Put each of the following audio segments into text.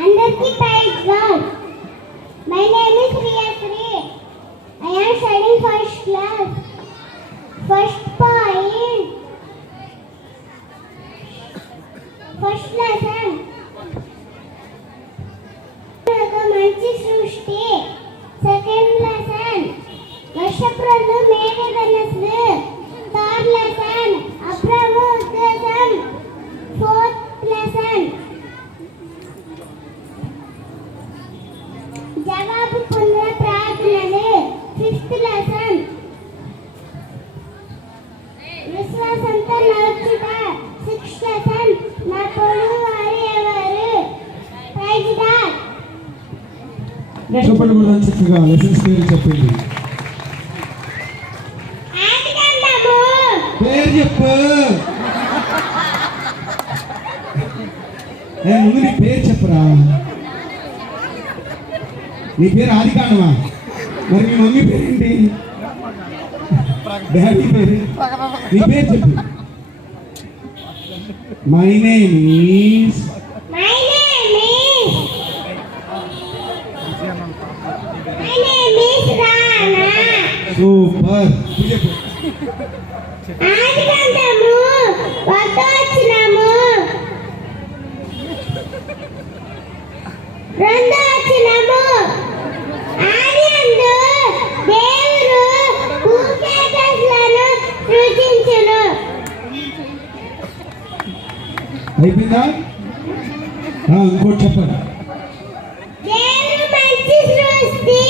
అందరికీ praise God. My name is Riyashri. I am studying first class. First point. First lesson. మంచి సృష్టి. Second lesson. వర్షప్రలు మేఘధనస్సు. Third lesson. Abraham ఉద్దేశం. Fourth lesson. జవాబు పొందిన ప్రార్థనలు. Fifth lesson. విశ్వాసంతో నడుచుట. Sixth lesson. నా తోడు వారు ఎవరు? Praise god. చెప్పండి కూడా చక్కగా లెసన్స్ పేరు చెప్పండి. ఆదికాండము. పేరు చెప్పు. ముందు నీ పేరు చెప్పరా. నీ పేరు ఆదికాండమా? మరి మీ మమ్మీ పేరేంటి? డాడీ పేరు? నీ పేరు చెప్పు. My name is. My name is Rana. Super. చెప్పు. ఆదికాండము ఒకటో రెండో వచనము. ఆదియందు దేవుడు భూకేకలను సృజించెను. అయిపోయిందా? ఇంకోటి చెప్పండి. దేవుడు మంచి సృష్టి.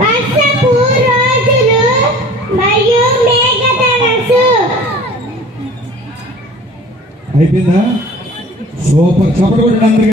వర్షపు రోజులు మరియు మేఘధనస్సు. అయిపోయిందా? సూపర్. చెప్పండి అందరికీ.